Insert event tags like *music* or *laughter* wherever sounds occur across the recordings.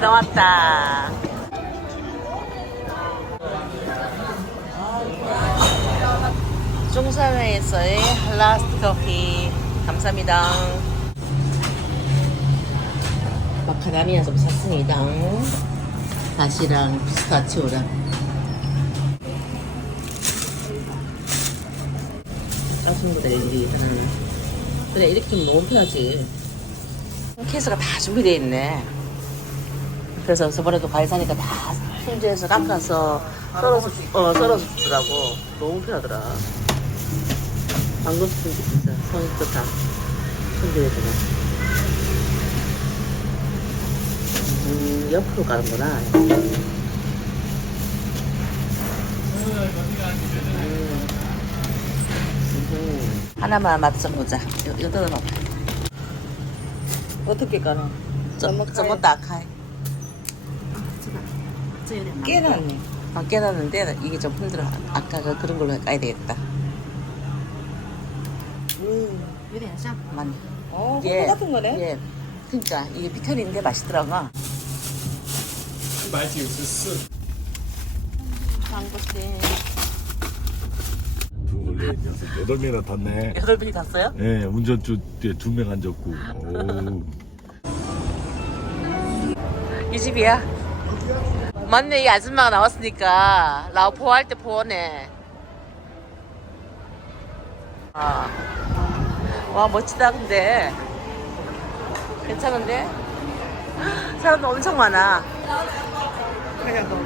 나왔다. 중산회에서의 라스트 커피 감사합니다. 마카다미아 좀 샀습니다. 다시랑 피스타치오랑. 그래 이렇게 먹으면 편하지. 케이스가 다 준비되어 있네. 그래서 저번에도 과일 사니까 다 손질해서 깎아서 썰어서 어 썰어서 주더라고. 너무 편하더라. 방금 손질 진짜 손이 좋다 손질해주네. 음 옆으로 가는구나. 음. 하나만 맞춰 보자. 여덟 놈 어떻게 가나? 저먹다 가해 깨놨네. 아, 깨놨는데 이게 좀 힘들어. 아까가 그런 걸로 까야 되겠다. 음. 많이. 어, 예. 같은 거네. 예. 그러니까 이게 피클인데 맛있더라고. 맛이 없었어. 장국대. 두 원래 여섯 여덟 명이나 탔네. *laughs* 여덟 명이 갔어요? 예, 운전주 뒤에 두 명 앉았고. *laughs* 오. 이 집이야? 어디야? 맞네 이 아줌마가 나왔으니까 라오포 할때 보네. 아. 와 멋지다 근데. 괜찮은데? 사람도 엄청 많아. 그냥 너무.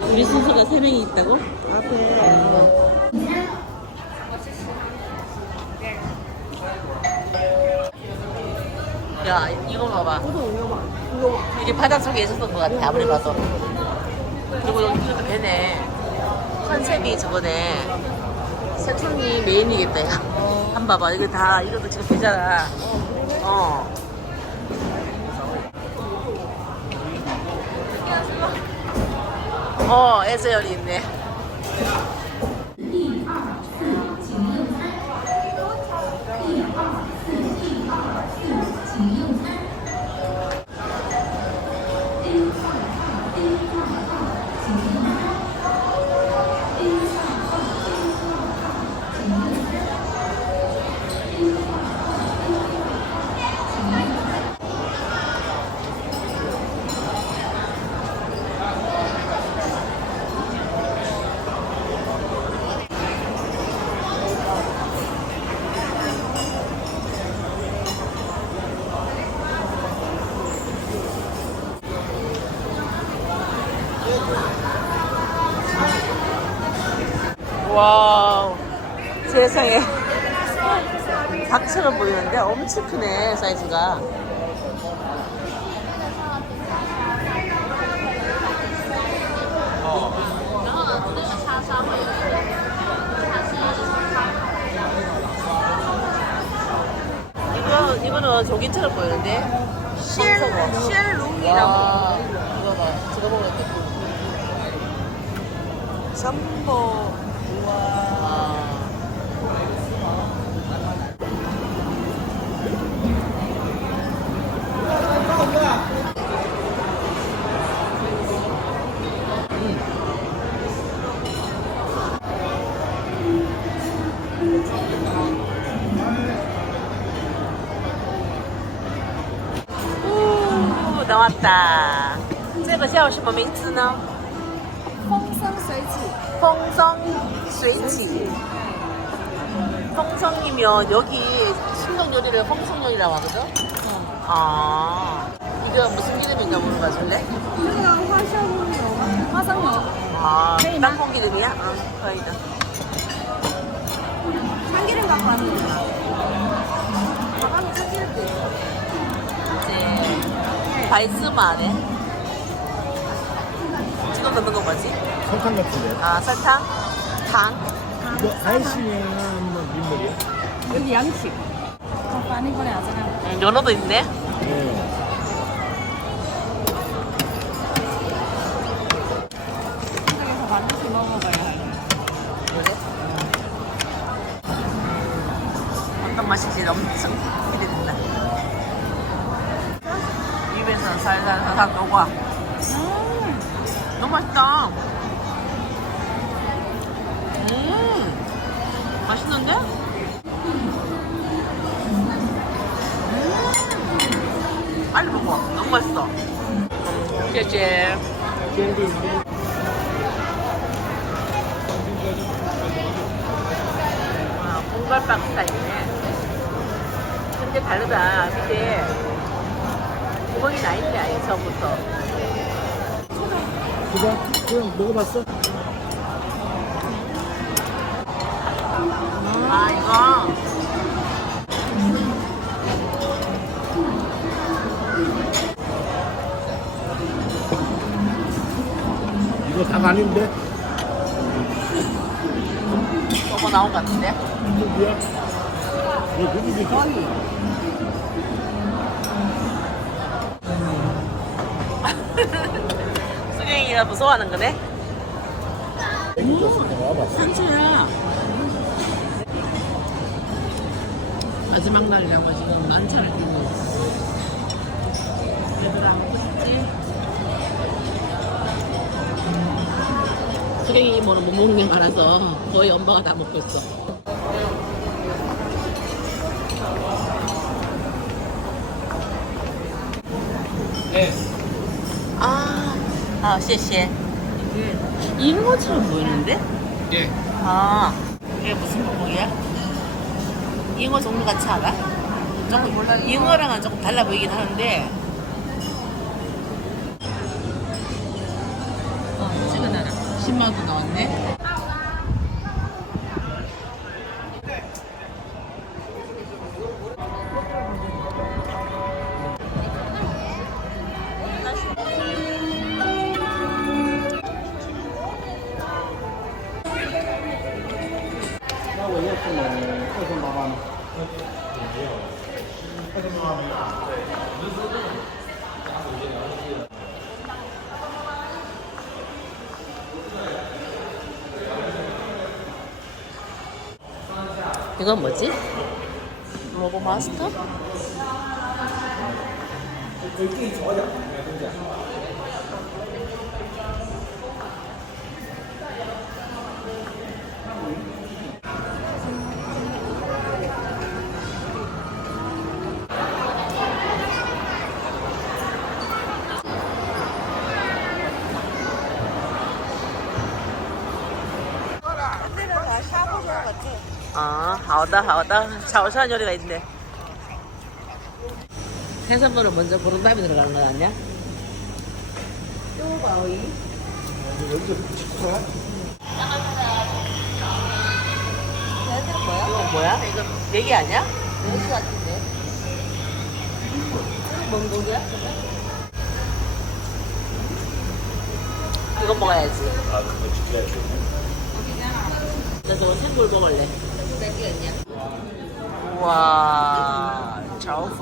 우리 순서가 세 명이 있다고? 앞에. 야 이거 봐봐. 이게 바다 속에 있었던 것 같아 아무리 봐도. 그리고 여기 이것도 되네. 컨셉이 저거네. 세촌이 메인이겠다 야. 한번 봐봐 이거 다 이것도 지금 되잖아. 어. 어, 에서열이 있네. 와우. 세상에. 닭처럼 보이는데 엄청 크네, 사이즈가. 이거, 이거는 조기처럼 보이는데? 쉘, 쉘룽이라고. 이거 봐. 먹으면 삼보. 우와. 오, 나왔다. 这个叫什么名字呢?风生水起。风生水起. 홍성이면 여기 신동 요리를 홍성요리라고 하거든? 아, 이거 무슨 이름인가 물어봐 줄래? 那个花生油，花生油， 아, 네, 나- 땅콩 이름이야? 응, 거의다. 참기름 갖고 왔는데. 안에 지금 넣는 거 뭐지? 설탕 같은데. 아, 설탕, 당, 이거 아이싱이야, 뭐 민물이야? 여기 양식. 더 많이 거래 하잖아. 음, 연어도 있네. 예. 세상에서 반드시 먹어봐야 할. 그래? 맛있지 엄청 기대된다 입에서 살살살살 녹아 음 너무 맛있다 음 맛있는데? 음 빨리 먹어 너무 맛있어 쟤쟤 와, 공갈빵 스타일이네. 근데 다르다. 밑에 구멍이 나 있네, 아예 처음부터. 그거 그냥 먹어봤어? 아, 이거. 이거 닭 아닌데? 저거 나온 것 같은데? 누구야? 이거 누구지? *laughs* 수경이가 무서워하는 거네? 산채야. 마지막 날이라고 지금 만찬을 끼고 있어. 얘들아, 먹고 싶지? 수경이 이모는 못 먹는 게 많아서 거의 엄마가 다 먹고 있어. 아, 아, 谢谢. 이게 잉어처럼 보이는데? 예. 아, 이게 무슨 닭고기야? 잉어 종류 같지 않아? 조금 몰라. 잉어랑은 조금 달라 보이긴 하는데. 어, 찍어놔라. 10만 원 나왔네. 이건 뭐지? 로보 마스터? 같지? 아, 好的,好的. 샤오샤 요리가 있네. 해산물을 먼저 고른 다음에 들어가는 건 아니야? 쪼바위. 얘들은 뭐야? 이거 뭐야? 이거 내기 아니야? 내기 같은데. 뭔 고기야? 이거 먹어야지. 아 그거 지켜야지. 나 저거 생굴 먹을래. 우와, 자오펀.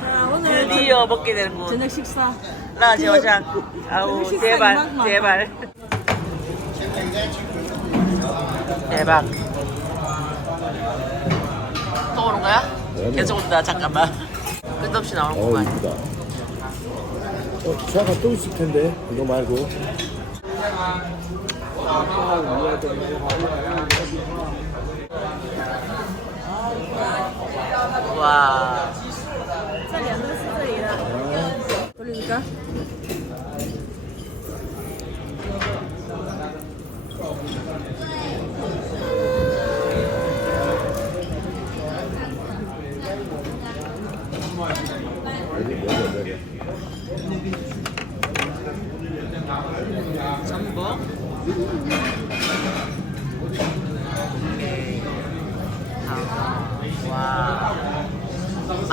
자, 오늘 드디어 먹게 되는군. 저녁 식사. 나 저장. 아우, 식사 제발, 이만큼만. 제발. 대박. 또 오는 거야? 계속 온다, 잠깐만. 끝없이 어 나오는구만. 이쁘다. 어 차가 또 있을 텐데 이거 말고. 와. 这两个是这里的。不是一个。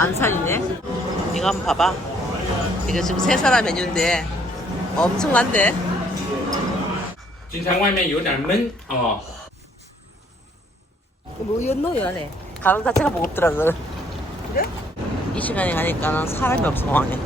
만살이네. 이거 한번 봐봐. 이거 지금 세 사람 메뉴인데 엄청난데? 经常外面有点闷哦。 뭐 연노야 네. 가는 자체가 무겁더라고. 그래? 이 시간에 가니까는 사람이 없어 공항에.